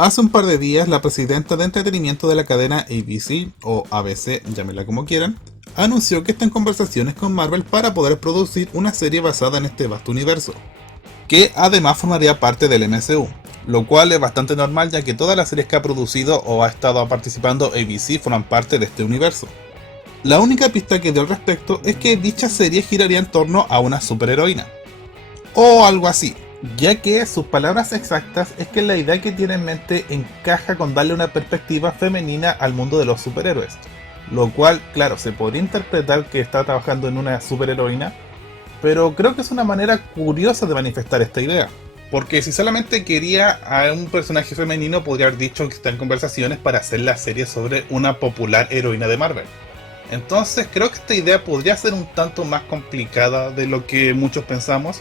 Hace un par de días, la presidenta de entretenimiento de la cadena ABC, o ABC, llámenla como quieran, anunció que está en conversaciones con Marvel para poder producir una serie basada en este vasto universo, que además formaría parte del MCU, lo cual es bastante normal ya que todas las series que ha producido o ha estado participando ABC forman parte de este universo. La única pista que dio al respecto es que dicha serie giraría en torno a una superheroína, o algo así, ya que sus palabras exactas es que la idea que tiene en mente encaja con darle una perspectiva femenina al mundo de los superhéroes, lo cual, claro, se podría interpretar que está trabajando en una superheroína, pero creo que es una manera curiosa de manifestar esta idea. Porque si solamente quería a un personaje femenino, podría haber dicho que está en conversaciones para hacer la serie sobre una popular heroína de Marvel. Entonces creo que esta idea podría ser un tanto más complicada de lo que muchos pensamos.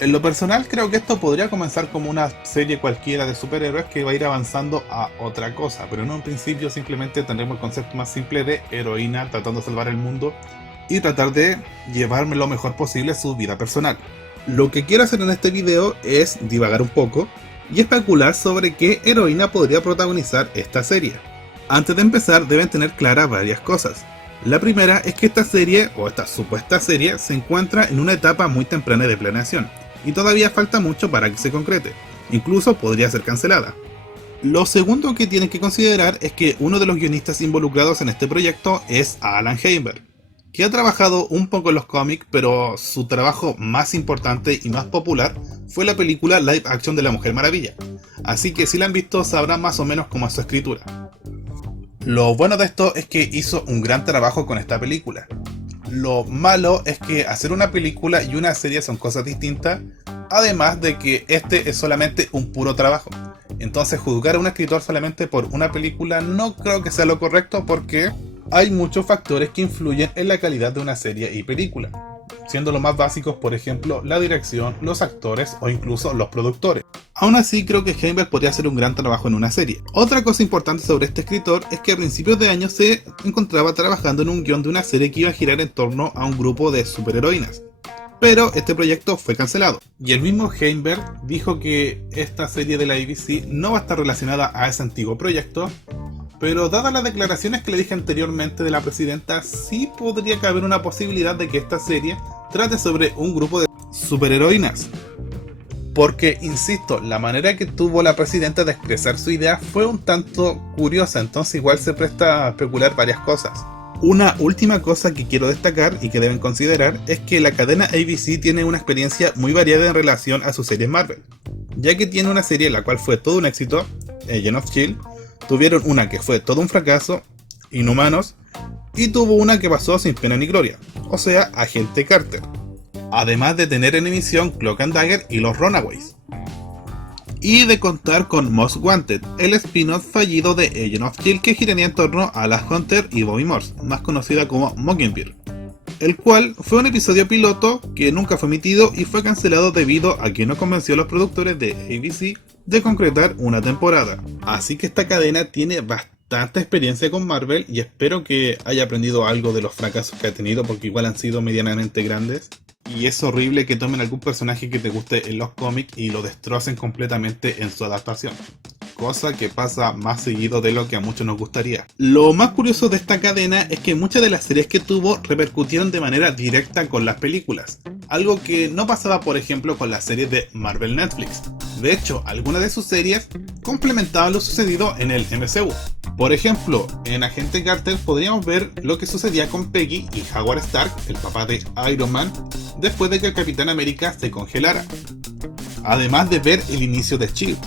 En lo personal creo que esto podría comenzar como una serie cualquiera de superhéroes que va a ir avanzando a otra cosa, pero en un principio simplemente tendremos el concepto más simple de heroína tratando de salvar el mundo y tratar de llevarme lo mejor posible a su vida personal. Lo que quiero hacer en este video es divagar un poco y especular sobre qué heroína podría protagonizar esta serie. Antes de empezar deben tener claras varias cosas. La primera es que esta serie, o esta supuesta serie, se encuentra en una etapa muy temprana de planeación, y todavía falta mucho para que se concrete, incluso podría ser cancelada. Lo segundo que tienen que considerar es que uno de los guionistas involucrados en este proyecto es Alan Heiberg, que ha trabajado un poco en los cómics, pero su trabajo más importante y más popular fue la película live action de la Mujer Maravilla, así que si la han visto sabrán más o menos cómo es su escritura. Lo bueno de esto es que hizo un gran trabajo con esta película. Lo malo es que hacer una película y una serie son cosas distintas, además de que este es solamente un puro trabajo. Entonces juzgar a un escritor solamente por una película no creo que sea lo correcto porque hay muchos factores que influyen en la calidad de una serie y película, siendo los más básicos, por ejemplo, la dirección, los actores o incluso los productores. Aún así, creo que Heiberg podría hacer un gran trabajo en una serie. Otra cosa importante sobre este escritor es que a principios de año se encontraba trabajando en un guión de una serie que iba a girar en torno a un grupo de superheroínas. Pero este proyecto fue cancelado. Y el mismo Heiberg dijo que esta serie de la ABC no va a estar relacionada a ese antiguo proyecto, pero dadas las declaraciones que le dije anteriormente de la presidenta, sí podría caber una posibilidad de que esta serie trate sobre un grupo de superheroínas. Porque, insisto, la manera que tuvo la presidenta de expresar su idea fue un tanto curiosa, entonces igual se presta a especular varias cosas. Una última cosa que quiero destacar y que deben considerar es que la cadena ABC tiene una experiencia muy variada en relación a sus series Marvel, ya que tiene una serie la cual fue todo un éxito, Agent of S.H.I.E.L.D., tuvieron una que fue todo un fracaso, Inhumanos, y tuvo una que pasó sin pena ni gloria, o sea, Agente Carter. Además de tener en emisión Cloak and Dagger y los Runaways. Y de contar con Most Wanted, el spin-off fallido de Agent of S.H.I.E.L.D. que giraría en torno a la Hunter y Bobby Morse, más conocida como Mockingbird, el cual fue un episodio piloto que nunca fue emitido y fue cancelado debido a que no convenció a los productores de ABC de concretar una temporada. Así que esta cadena tiene bastante experiencia con Marvel y espero que haya aprendido algo de los fracasos que ha tenido, porque igual han sido medianamente grandes. Y es horrible que tomen algún personaje que te guste en los cómics y lo destrocen completamente en su adaptación, cosa que pasa más seguido de lo que a muchos nos gustaría. Lo más curioso de esta cadena es que muchas de las series que tuvo repercutieron de manera directa con las películas, algo que no pasaba por ejemplo con las series de Marvel Netflix. De hecho, algunas de sus series complementaban lo sucedido en el MCU. Por ejemplo, en Agente Carter podríamos ver lo que sucedía con Peggy y Howard Stark, el papá de Iron Man, después de que el Capitán América se congelara. Además de ver el inicio de S.H.I.E.L.D.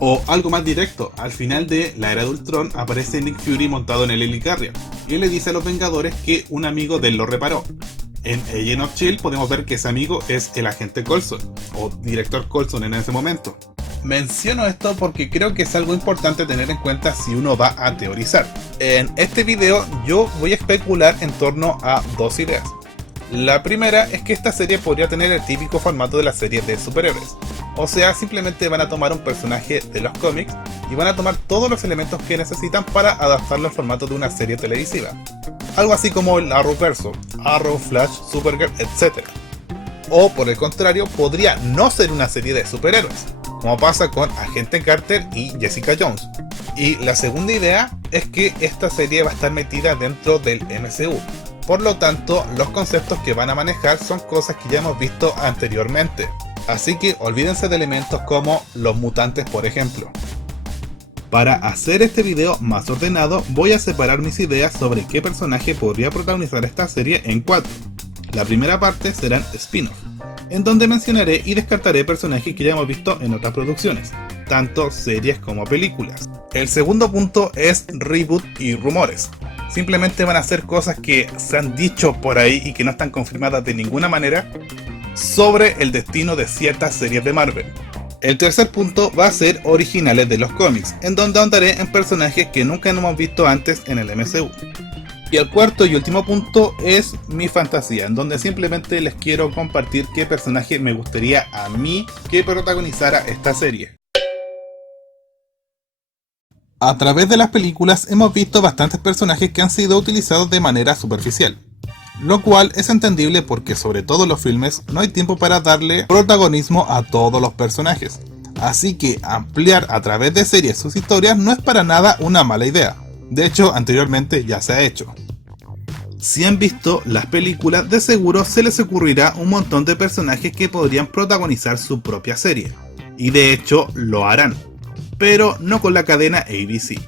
O algo más directo, al final de la era de Ultron aparece Nick Fury montado en el Helicarrier y le dice a los Vengadores que un amigo de él lo reparó. En Agent of S.H.I.E.L.D. podemos ver que ese amigo es el agente Coulson, o director Coulson en ese momento. Menciono esto porque creo que es algo importante tener en cuenta si uno va a teorizar. En este video yo voy a especular en torno a dos ideas. La primera es que esta serie podría tener el típico formato de las series de superhéroes. O sea, simplemente van a tomar un personaje de los cómics y van a tomar todos los elementos que necesitan para adaptarlo al formato de una serie televisiva. Algo así como el Arrowverso, Arrow, Flash, Supergirl, etc. O por el contrario, podría no ser una serie de superhéroes, como pasa con Agente Carter y Jessica Jones. Y la segunda idea es que esta serie va a estar metida dentro del MCU. Por lo tanto, los conceptos que van a manejar son cosas que ya hemos visto anteriormente. Así que olvídense de elementos como los mutantes, por ejemplo. Para hacer este video más ordenado, voy a separar mis ideas sobre qué personaje podría protagonizar esta serie en 4. La primera parte serán spin-off, en donde mencionaré y descartaré personajes que ya hemos visto en otras producciones, tanto series como películas. El segundo punto es reboot y rumores. Simplemente van a ser cosas que se han dicho por ahí y que no están confirmadas de ninguna manera sobre el destino de ciertas series de Marvel. El tercer punto va a ser originales de los cómics, en donde ahondaré en personajes que nunca hemos visto antes en el MCU. Y el cuarto y último punto es mi fantasía, en donde simplemente les quiero compartir qué personaje me gustaría a mí que protagonizara esta serie. A través de las películas hemos visto bastantes personajes que han sido utilizados de manera superficial, lo cual es entendible porque sobre todo en los filmes no hay tiempo para darle protagonismo a todos los personajes, así que ampliar a través de series sus historias no es para nada una mala idea. De hecho, anteriormente ya se ha hecho. Si han visto las películas, de seguro se les ocurrirá un montón de personajes que podrían protagonizar su propia serie, y de hecho lo harán, pero no con la cadena ABC,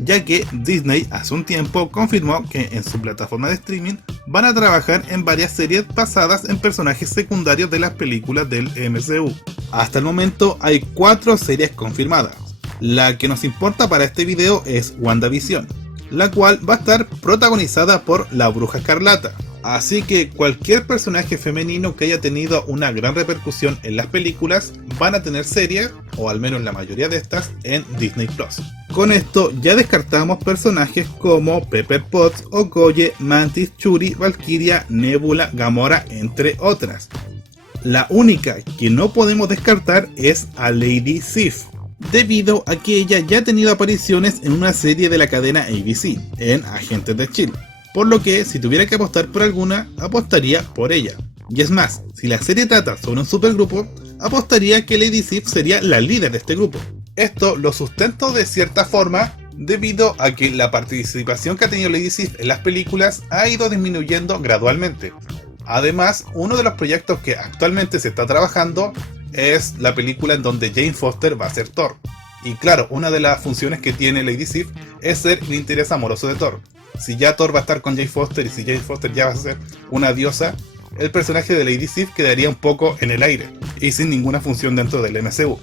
ya que Disney hace un tiempo confirmó que en su plataforma de streaming van a trabajar en varias series basadas en personajes secundarios de las películas del MCU. Hasta el momento hay 4 series confirmadas. La que nos importa para este video es WandaVision, la cual va a estar protagonizada por la Bruja Escarlata. Así que cualquier personaje femenino que haya tenido una gran repercusión en las películas van a tener series, o al menos la mayoría de estas, en Disney Plus. Con esto ya descartamos personajes como Pepper Potts, Okoye, Mantis, Shuri, Valkyria, Nebula, Gamora, entre otras. La única que no podemos descartar es a Lady Sif, debido a que ella ya ha tenido apariciones en una serie de la cadena ABC, en Agentes de S.H.I.E.L.D., por lo que si tuviera que apostar por alguna, apostaría por ella. Y es más, si la serie trata sobre un supergrupo, apostaría que Lady Sif sería la líder de este grupo. Esto lo sustento de cierta forma debido a que la participación que ha tenido Lady Sif en las películas ha ido disminuyendo gradualmente. Además, uno de los proyectos que actualmente se está trabajando es la película en donde Jane Foster va a ser Thor. Y claro, una de las funciones que tiene Lady Sif es ser el interés amoroso de Thor. Si ya Thor va a estar con Jane Foster y si Jane Foster ya va a ser una diosa, el personaje de Lady Sif quedaría un poco en el aire y sin ninguna función dentro del MCU.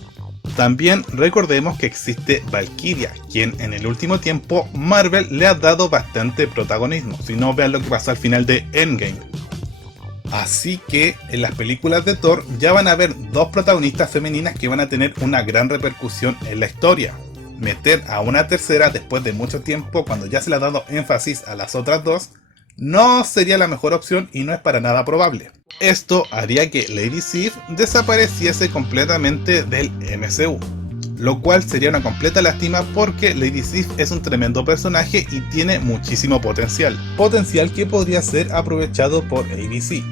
También recordemos que existe Valkyria, quien en el último tiempo Marvel le ha dado bastante protagonismo, si no vean lo que pasó al final de Endgame. Así que en las películas de Thor ya van a haber 2 protagonistas femeninas que van a tener una gran repercusión en la historia. Meter a una tercera después de mucho tiempo, cuando ya se le ha dado énfasis a las otras 2, no sería la mejor opción y no es para nada probable. Esto haría que Lady Sif desapareciese completamente del MCU, lo cual sería una completa lástima porque Lady Sif es un tremendo personaje y tiene muchísimo potencial que podría ser aprovechado por ABC.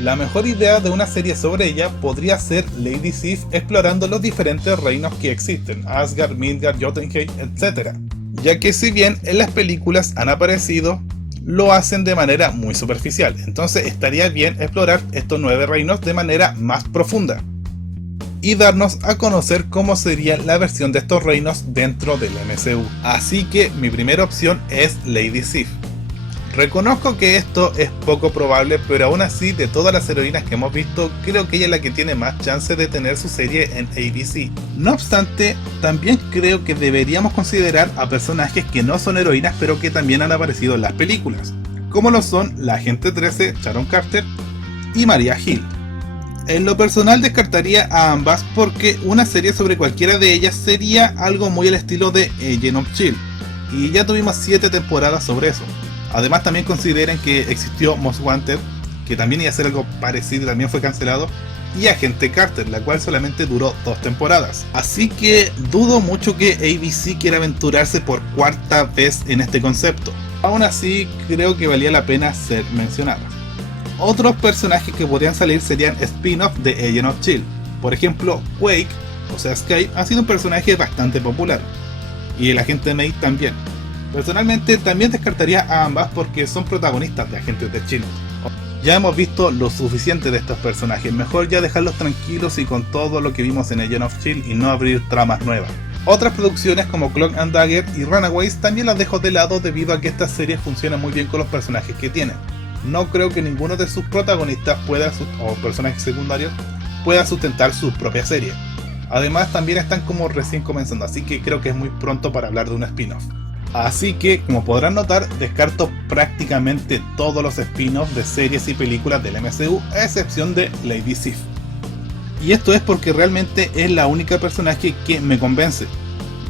La mejor idea de una serie sobre ella podría ser Lady Sif explorando los diferentes reinos que existen, Asgard, Midgard, Jotunheim, etc. Ya que si bien en las películas han aparecido, lo hacen de manera muy superficial, entonces estaría bien explorar estos 9 reinos de manera más profunda y darnos a conocer cómo sería la versión de estos reinos dentro del MCU. Así que mi primera opción es Lady Sif. Reconozco que esto es poco probable, pero aún así, de todas las heroínas que hemos visto, creo que ella es la que tiene más chance de tener su serie en ABC. No obstante, también creo que deberíamos considerar a personajes que no son heroínas, pero que también han aparecido en las películas, como lo son la Agente 13, Sharon Carter, y Maria Hill. En lo personal descartaría a ambas porque una serie sobre cualquiera de ellas sería algo muy al estilo de Agents of S.H.I.E.L.D., y ya tuvimos 7 temporadas sobre eso. Además también consideren que existió Most Wanted, que también iba a ser algo parecido y también fue cancelado, y Agente Carter, la cual solamente duró 2 temporadas. Así que dudo mucho que ABC quiera aventurarse por 4ª vez en este concepto. Aún así, creo que valía la pena ser mencionado. Otros personajes que podrían salir serían spin-off de Agents of S.H.I.E.L.D. Por ejemplo, Quake o sea Sky, ha sido un personaje bastante popular, y el agente May también. Personalmente también descartaría a ambas porque son protagonistas de Agentes de Shield. Ya hemos visto lo suficiente de estos personajes, mejor ya dejarlos tranquilos y con todo lo que vimos en Agent of Shield y no abrir tramas nuevas. Otras producciones como Cloak and Dagger y Runaways también las dejo de lado debido a que estas series funcionan muy bien con los personajes que tienen. No creo que ninguno de sus protagonistas o personajes secundarios pueda sustentar su propia serie. Además también están como recién comenzando, así que creo que es muy pronto para hablar de un spin-off. Así que, como podrán notar, descarto prácticamente todos los spin-offs de series y películas del MCU, a excepción de Lady Sif. Y esto es porque realmente es la única personaje que me convence.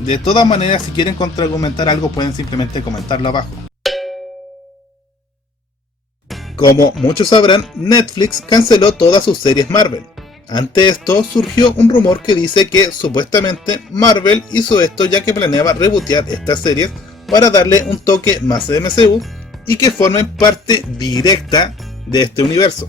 De todas maneras, si quieren contraargumentar algo, pueden simplemente comentarlo abajo. Como muchos sabrán, Netflix canceló todas sus series Marvel. Ante esto surgió un rumor que dice que supuestamente Marvel hizo esto ya que planeaba rebootear estas series para darle un toque más de MCU y que formen parte directa de este universo.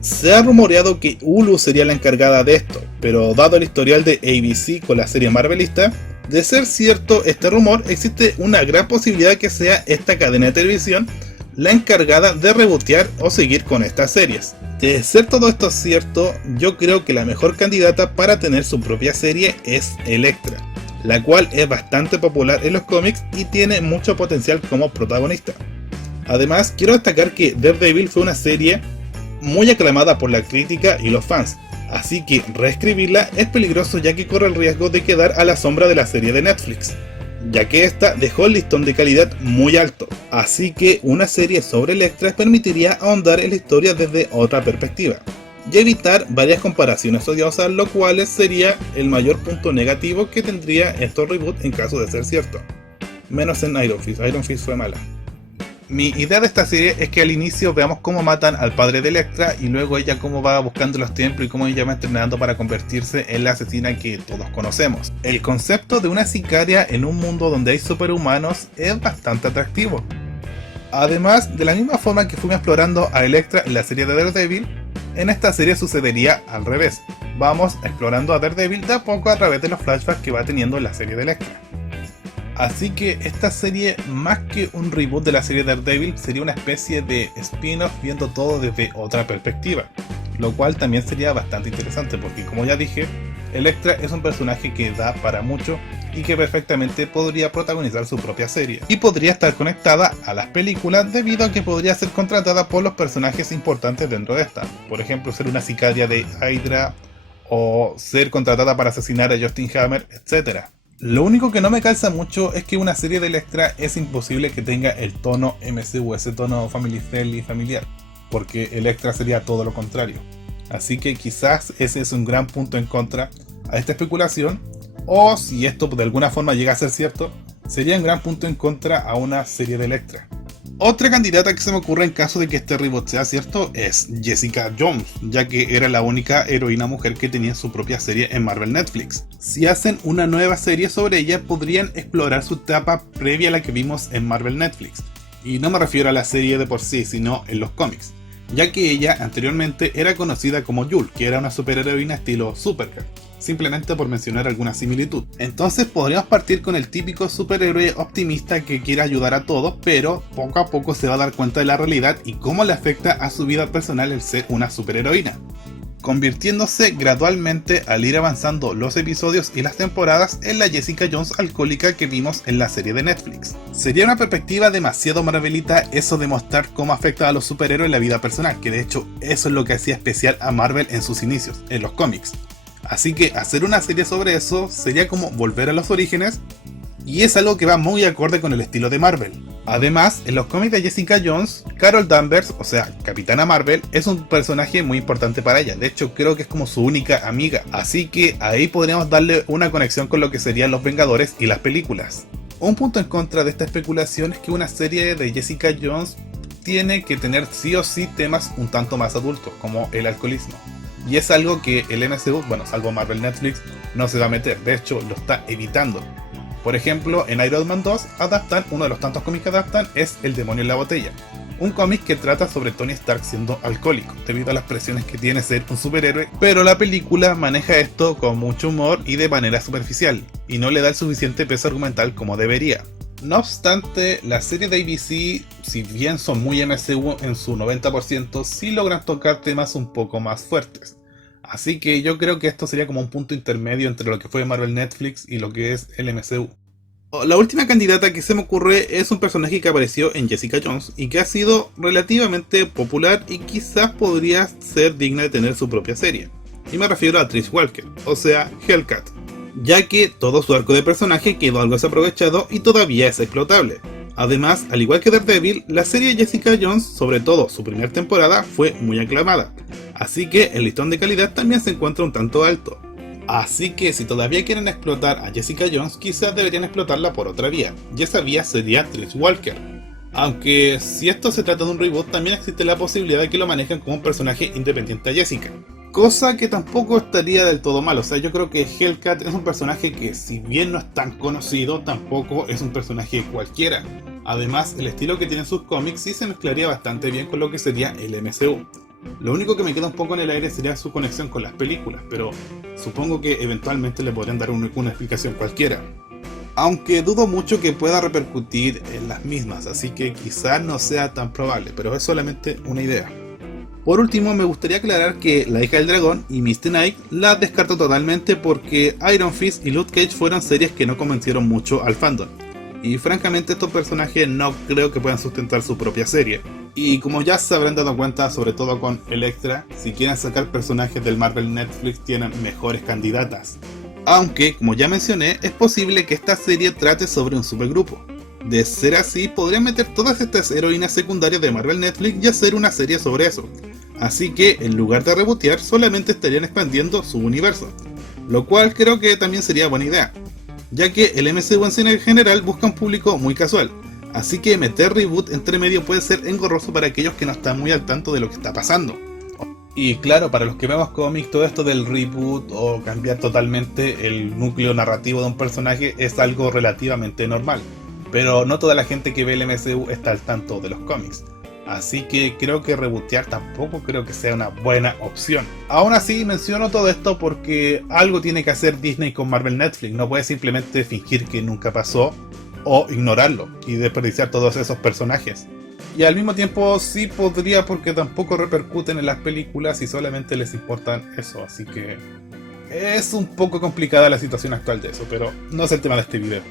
Se ha rumoreado que Hulu sería la encargada de esto, pero dado el historial de ABC con la serie marvelista, de ser cierto este rumor, existe una gran posibilidad que sea esta cadena de televisión la encargada de rebootear o seguir con estas series. De ser todo esto cierto, yo creo que la mejor candidata para tener su propia serie es Elektra, la cual es bastante popular en los cómics y tiene mucho potencial como protagonista. Además, quiero destacar que Daredevil fue una serie muy aclamada por la crítica y los fans, así que reescribirla es peligroso ya que corre el riesgo de quedar a la sombra de la serie de Netflix, ya que esta dejó el listón de calidad muy alto, así que una serie sobre Elektra permitiría ahondar en la historia desde otra perspectiva, y evitar varias comparaciones odiosas, lo cual sería el mayor punto negativo que tendría estos reboots en caso de ser cierto. Menos en Iron Fist, Iron Fist fue mala. Mi idea de esta serie es que al inicio veamos cómo matan al padre de Elektra y luego ella cómo va buscando los templos y cómo ella va entrenando para convertirse en la asesina que todos conocemos. El concepto de una sicaria en un mundo donde hay superhumanos es bastante atractivo. Además, de la misma forma que fuimos explorando a Elektra en la serie de Daredevil, en esta serie sucedería al revés. Vamos explorando a Daredevil de a poco a través de los flashbacks que va teniendo en la serie de Elektra. Así que esta serie, más que un reboot de la serie Daredevil, sería una especie de spin-off viendo todo desde otra perspectiva, lo cual también sería bastante interesante porque, como ya dije, Elektra es un personaje que da para mucho y que perfectamente podría protagonizar su propia serie, y podría estar conectada a las películas debido a que podría ser contratada por los personajes importantes dentro de esta, por ejemplo ser una sicaria de Hydra o ser contratada para asesinar a Justin Hammer, etc. Lo único que no me calza mucho es que una serie de Elektra es imposible que tenga el tono MCU, ese tono family friendly familiar, porque Elektra sería todo lo contrario. Así que quizás ese es un gran punto en contra a esta especulación, o si esto de alguna forma llega a ser cierto, sería un gran punto en contra a una serie de Elektra. Otra candidata que se me ocurre en caso de que este reboot sea cierto es Jessica Jones, ya que era la única heroína mujer que tenía su propia serie en Marvel Netflix. Si hacen una nueva serie sobre ella, podrían explorar su etapa previa a la que vimos en Marvel Netflix. Y no me refiero a la serie de por sí, sino en los cómics, ya que ella anteriormente era conocida como Yule, que era una superheroína estilo Supergirl, simplemente por mencionar alguna similitud. Entonces podríamos partir con el típico superhéroe optimista que quiere ayudar a todos, pero poco a poco se va a dar cuenta de la realidad y cómo le afecta a su vida personal el ser una superheroína, convirtiéndose gradualmente al ir avanzando los episodios y las temporadas en la Jessica Jones alcohólica que vimos en la serie de Netflix. Sería una perspectiva demasiado marvelita eso de mostrar cómo afecta a los superhéroes en la vida personal, que de hecho eso es lo que hacía especial a Marvel en sus inicios, en los cómics. Así que hacer una serie sobre eso sería como volver a los orígenes, y es algo que va muy acorde con el estilo de Marvel. Además, en los cómics de Jessica Jones, Carol Danvers, o sea, Capitana Marvel, es un personaje muy importante para ella. De hecho, creo que es como su única amiga. Así que ahí podríamos darle una conexión con lo que serían los Vengadores y las películas. Un punto en contra de esta especulación es que una serie de Jessica Jones tiene que tener sí o sí temas un tanto más adultos, como el alcoholismo. Y es algo que el MCU, bueno, salvo Marvel Netflix, no se va a meter. De hecho, lo está evitando. Por ejemplo, en Iron Man 2 adaptan, uno de los tantos cómics que adaptan es El demonio en la botella. un cómic que trata sobre Tony Stark siendo alcohólico, debido a las presiones que tiene ser un superhéroe, pero la película maneja esto con mucho humor y de manera superficial, y no le da el suficiente peso argumental como debería. No obstante, las series de ABC, si bien son muy MCU en su 90%, sí logran tocar temas un poco más fuertes. Así que yo creo que esto sería como un punto intermedio entre lo que fue Marvel Netflix y lo que es el MCU. La última candidata que se me ocurre es un personaje que apareció en Jessica Jones y que ha sido relativamente popular y quizás podría ser digna de tener su propia serie. Y me refiero a Trish Walker, o sea, Hellcat, ya que todo su arco de personaje quedó algo desaprovechado y todavía es explotable. Además, al igual que Daredevil, la serie Jessica Jones, sobre todo su primera temporada, fue muy aclamada, así que el listón de calidad también se encuentra un tanto alto. Así que si todavía quieren explotar a Jessica Jones, quizás deberían explotarla por otra vía, y esa vía sería Trish Walker. Aunque si esto se trata de un reboot, también existe la posibilidad de que lo manejen como un personaje independiente a Jessica. Cosa que tampoco estaría del todo mal, o sea, yo creo que Hellcat es un personaje que, si bien no es tan conocido, tampoco es un personaje cualquiera. Además, el estilo que tienen sus cómics sí se mezclaría bastante bien con lo que sería el MCU. Lo único que me queda un poco en el aire sería su conexión con las películas, pero supongo que eventualmente le podrían dar una explicación cualquiera. Aunque dudo mucho que pueda repercutir en las mismas, así que quizás no sea tan probable, pero es solamente una idea. Por último, me gustaría aclarar que La hija del dragón y Misty Knight las descarto totalmente porque Iron Fist y Luke Cage fueron series que no convencieron mucho al fandom. Y francamente estos personajes no creo que puedan sustentar su propia serie. Y como ya se habrán dado cuenta, sobre todo con Elektra, si quieren sacar personajes del Marvel Netflix tienen mejores candidatas. Aunque, como ya mencioné, es posible que esta serie trate sobre un supergrupo. De ser así, podrían meter todas estas heroínas secundarias de Marvel Netflix y hacer una serie sobre eso. Así que, en lugar de rebotear, solamente estarían expandiendo su universo. Lo cual creo que también sería buena idea, ya que el MCU en general busca un público muy casual. Así que meter reboot entre medio puede ser engorroso para aquellos que no están muy al tanto de lo que está pasando. Y claro, para los que vemos cómics, todo esto del reboot o cambiar totalmente el núcleo narrativo de un personaje es algo relativamente normal. Pero no toda la gente que ve el MCU está al tanto de los cómics. Así que creo que rebootear tampoco creo que sea una buena opción. Aún así menciono todo esto porque algo tiene que hacer Disney con Marvel Netflix. No puede simplemente fingir que nunca pasó o ignorarlo y desperdiciar todos esos personajes. Y al mismo tiempo sí podría, porque tampoco repercuten en las películas y solamente les importan eso. Así que es un poco complicada la situación actual de eso, pero no es el tema de este video.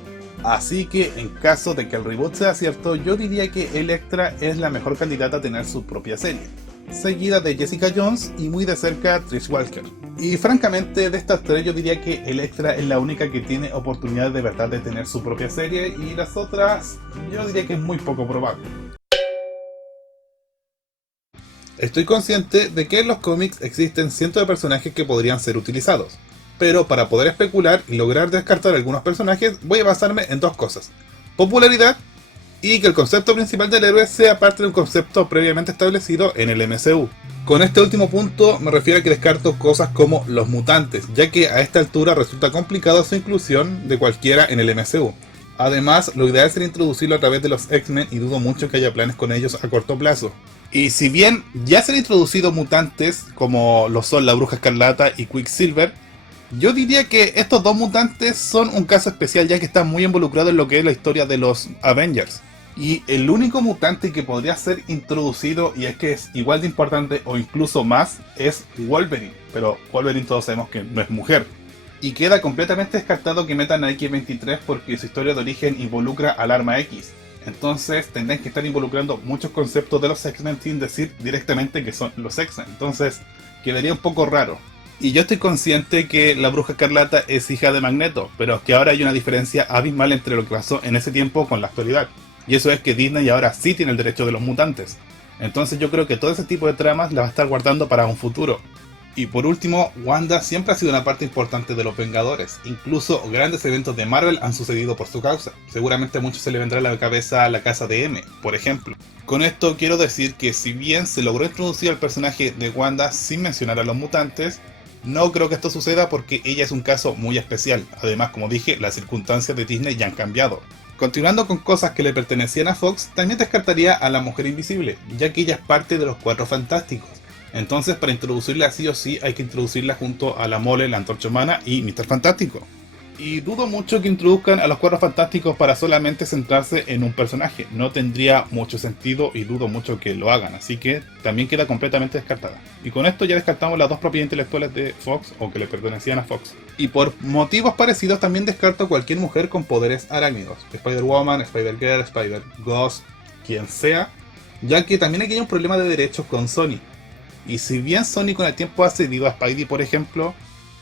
Así que en caso de que el reboot sea cierto, yo diría que Elektra es la mejor candidata a tener su propia serie, seguida de Jessica Jones y muy de cerca Trish Walker. Y francamente, de estas tres yo diría que Elektra es la única que tiene oportunidad de verdad de tener su propia serie, y las otras yo diría que es muy poco probable. Estoy consciente de que en los cómics existen cientos de personajes que podrían ser utilizados, pero para poder especular y lograr descartar algunos personajes voy a basarme en dos cosas: popularidad y que el concepto principal del héroe sea parte de un concepto previamente establecido en el MCU. Con este último punto me refiero a que descarto cosas como los mutantes, ya que a esta altura resulta complicado su inclusión de cualquiera en el MCU. Además, lo ideal sería introducirlo a través de los X-Men y dudo mucho que haya planes con ellos a corto plazo. Y si bien ya se han introducido mutantes como lo son la Bruja Escarlata y Quicksilver, yo diría que estos dos mutantes son un caso especial, ya que están muy involucrados en lo que es la historia de los Avengers. Y el único mutante que podría ser introducido, y es que es igual de importante o incluso más, es Wolverine. Pero Wolverine todos sabemos que no es mujer. Y queda completamente descartado que metan a X-23 porque su historia de origen involucra al arma X. Entonces tendrán que estar involucrando muchos conceptos de los X-Men sin decir directamente que son los X-Men. Entonces quedaría un poco raro. Y yo estoy consciente que la Bruja Escarlata es hija de Magneto, pero es que ahora hay una diferencia abismal entre lo que pasó en ese tiempo con la actualidad. Y eso es que Disney ahora sí tiene el derecho de los mutantes. Entonces yo creo que todo ese tipo de tramas las va a estar guardando para un futuro. Y por último, Wanda siempre ha sido una parte importante de los Vengadores. Incluso grandes eventos de Marvel han sucedido por su causa. Seguramente a muchos se le vendrá a la cabeza la casa de M, por ejemplo. Con esto quiero decir que si bien se logró introducir al personaje de Wanda sin mencionar a los mutantes, no creo que esto suceda porque ella es un caso muy especial. Además, como dije, las circunstancias de Disney ya han cambiado. Continuando con cosas que le pertenecían a Fox, también descartaría a la Mujer Invisible, ya que ella es parte de los Cuatro Fantásticos. Entonces, para introducirla sí o sí, hay que introducirla junto a la Mole, la Antorcha Humana y Mr. Fantástico. Y dudo mucho que introduzcan a los Cuatro Fantásticos para solamente centrarse en un personaje. No tendría mucho sentido y dudo mucho que lo hagan, así que también queda completamente descartada. Y con esto ya descartamos las dos propiedades intelectuales de Fox, o que le pertenecían a Fox. Y por motivos parecidos también descarto cualquier mujer con poderes arácnidos. Spider-Woman, Spider-Girl, Spider-Ghost, quien sea, ya que también aquí hay un problema de derechos con Sony. Y si bien Sony con el tiempo ha cedido a Spidey, por ejemplo,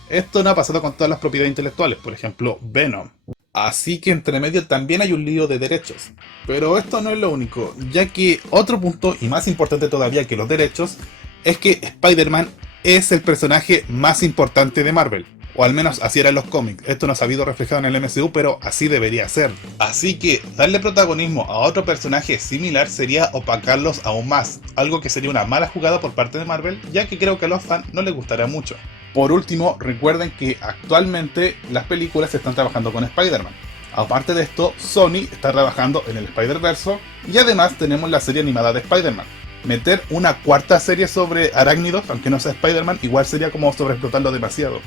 esto no ha pasado con todas las propiedades intelectuales, por ejemplo, Venom. Así que entre medio también hay un lío de derechos. Pero esto no es lo único, ya que otro punto, y más importante todavía que los derechos, es que Spider-Man es el personaje más importante de Marvel. O al menos así era en los cómics. Esto no se ha habido reflejado en el MCU, pero así debería ser. Así que darle protagonismo a otro personaje similar sería opacarlos aún más. Algo que sería una mala jugada por parte de Marvel, ya que creo que a los fans no les gustará mucho. Por último, recuerden que actualmente las películas están trabajando con Spider-Man. Aparte de esto, Sony está trabajando en el Spider-Verse y además tenemos la serie animada de Spider-Man. Meter una cuarta serie sobre arácnidos, aunque no sea Spider-Man, igual sería como sobreexplotarlo demasiado.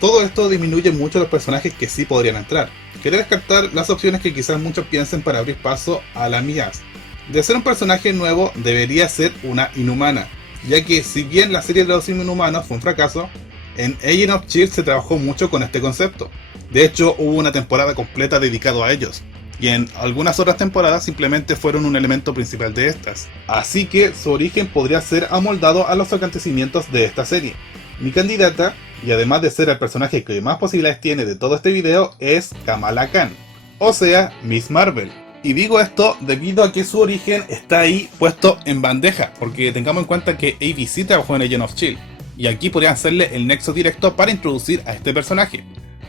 Todo esto disminuye mucho los personajes que sí podrían entrar. Quería descartar las opciones que quizás muchos piensen para abrir paso a la mías. De ser un personaje nuevo, debería ser una inhumana, ya que si bien la serie de los Inhumanos fue un fracaso, en Agents of S.H.I.E.L.D. se trabajó mucho con este concepto. De hecho, hubo una temporada completa dedicada a ellos, y en algunas otras temporadas simplemente fueron un elemento principal de estas. Así que su origen podría ser amoldado a los acontecimientos de esta serie. Mi candidata, y además de ser el personaje que más posibilidades tiene de todo este video, es Kamala Khan, o sea, Miss Marvel. Y digo esto debido a que su origen está ahí puesto en bandeja, porque tengamos en cuenta que ABC trabajó en Agents of S.H.I.E.L.D. y aquí podrían hacerle el nexo directo para introducir a este personaje.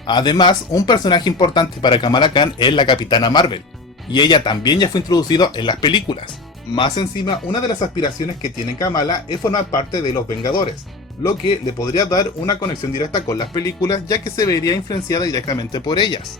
Además, un personaje importante para Kamala Khan es la Capitana Marvel, y ella también ya fue introducida en las películas. Más encima, una de las aspiraciones que tiene Kamala es formar parte de los Vengadores, lo que le podría dar una conexión directa con las películas, ya que se vería influenciada directamente por ellas.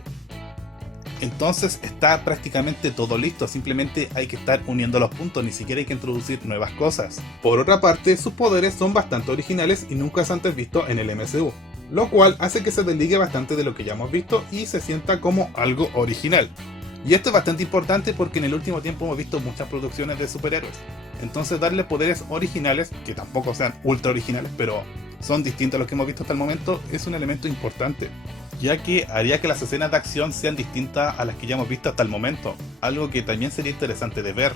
Entonces está prácticamente todo listo, simplemente hay que estar uniendo los puntos, ni siquiera hay que introducir nuevas cosas. Por otra parte, sus poderes son bastante originales y nunca se han antes visto en el MCU, lo cual hace que se desligue bastante de lo que ya hemos visto y se sienta como algo original. Y esto es bastante importante porque en el último tiempo hemos visto muchas producciones de superhéroes, entonces darle poderes originales, que tampoco sean ultra originales, pero son distintos a los que hemos visto hasta el momento, es un elemento importante, ya que haría que las escenas de acción sean distintas a las que ya hemos visto hasta el momento, algo que también sería interesante de ver.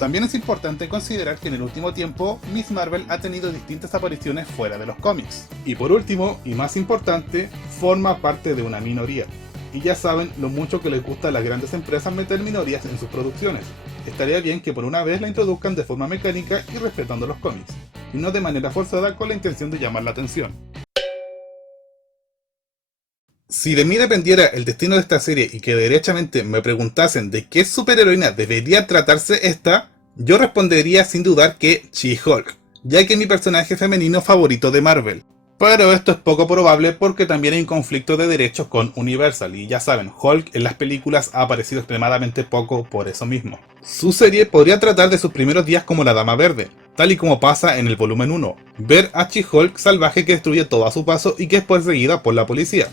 También es importante considerar que en el último tiempo, Miss Marvel ha tenido distintas apariciones fuera de los cómics. Y por último, y más importante, forma parte de una minoría. Y ya saben lo mucho que les gusta a las grandes empresas meter minorías en sus producciones. Estaría bien que por una vez la introduzcan de forma mecánica y respetando los cómics, y no de manera forzada con la intención de llamar la atención. Si de mí dependiera el destino de esta serie y que derechamente me preguntasen de qué superheroína debería tratarse esta, yo respondería sin dudar que She-Hulk, ya que es mi personaje femenino favorito de Marvel. Pero esto es poco probable porque también hay un conflicto de derechos con Universal, y ya saben, Hulk en las películas ha aparecido extremadamente poco por eso mismo. Su serie podría tratar de sus primeros días como la Dama Verde, tal y como pasa en el volumen 1, ver a She-Hulk salvaje que destruye todo a su paso y que es perseguida por la policía.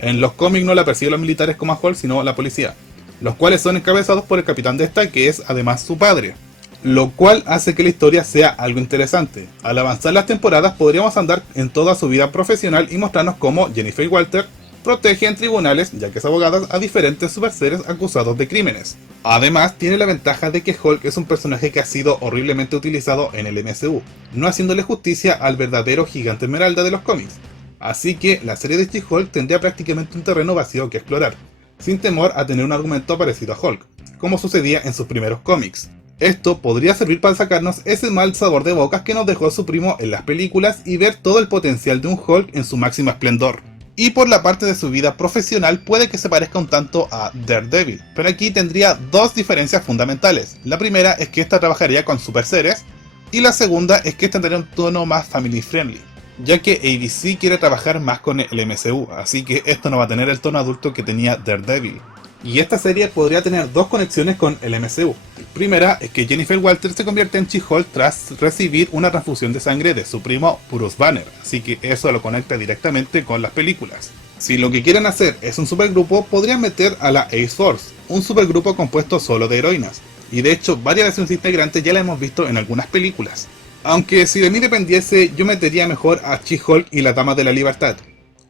En los cómics no la persiguen los militares como a Hulk, sino la policía, los cuales son encabezados por el capitán de esta, que es además su padre. Lo cual hace que la historia sea algo interesante. Al avanzar las temporadas podríamos andar en toda su vida profesional y mostrarnos cómo Jennifer Walters protege en tribunales, ya que es abogada, a diferentes superseres acusados de crímenes. Además, tiene la ventaja de que Hulk es un personaje que ha sido horriblemente utilizado en el MCU, no haciéndole justicia al verdadero gigante esmeralda de los cómics. Así que la serie de She-Hulk tendría prácticamente un terreno vacío que explorar, sin temor a tener un argumento parecido a Hulk, como sucedía en sus primeros cómics. Esto podría servir para sacarnos ese mal sabor de boca que nos dejó su primo en las películas y ver todo el potencial de un Hulk en su máximo esplendor. Y por la parte de su vida profesional puede que se parezca un tanto a Daredevil, pero aquí tendría dos diferencias fundamentales. La primera es que esta trabajaría con super seres, y la segunda es que esta tendría un tono más family friendly, ya que ABC quiere trabajar más con el MCU, así que esto no va a tener el tono adulto que tenía Daredevil. Y esta serie podría tener dos conexiones con el MCU. Primera es que Jennifer Walters se convierte en She-Hulk tras recibir una transfusión de sangre de su primo Bruce Banner, así que eso lo conecta directamente con las películas. Si lo que quieren hacer es un supergrupo, podrían meter a la Ace Force, un supergrupo compuesto solo de heroínas, y de hecho varias de sus integrantes ya la hemos visto en algunas películas. Aunque si de mí dependiese, yo metería mejor a She-Hulk y la Dama de la Libertad,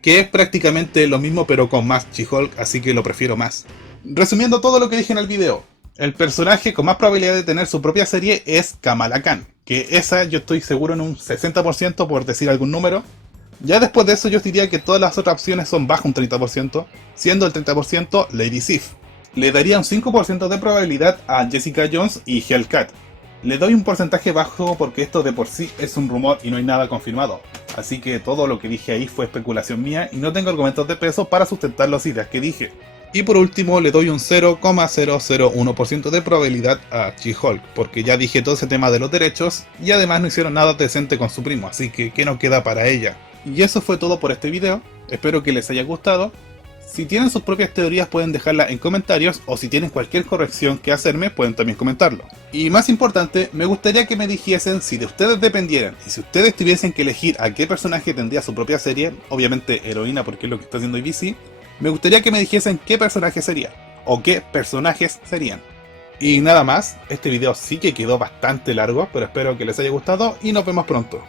que es prácticamente lo mismo pero con más She-Hulk, así que lo prefiero más. Resumiendo todo lo que dije en el video, el personaje con más probabilidad de tener su propia serie es Kamala Khan, que esa yo estoy seguro en un 60% por decir algún número. Ya después de eso yo diría que todas las otras opciones son bajo un 30%, siendo el 30% Lady Sif. Le daría un 5% de probabilidad a Jessica Jones y Hellcat. Le doy un porcentaje bajo porque esto de por sí es un rumor y no hay nada confirmado. Así que todo lo que dije ahí fue especulación mía y no tengo argumentos de peso para sustentar las ideas que dije. Y por último le doy un 0,001% de probabilidad a She-Hulk, porque ya dije todo ese tema de los derechos y además no hicieron nada decente con su primo, así que ¿qué nos queda para ella? Y eso fue todo por este video, espero que les haya gustado. Si tienen sus propias teorías pueden dejarla en comentarios, o si tienen cualquier corrección que hacerme pueden también comentarlo. Y más importante, me gustaría que me dijesen si de ustedes dependieran, y si ustedes tuviesen que elegir a qué personaje tendría su propia serie, obviamente heroína porque es lo que está haciendo ABC, me gustaría que me dijesen qué personaje sería, o qué personajes serían. Y nada más, este video sí que quedó bastante largo, pero espero que les haya gustado y nos vemos pronto.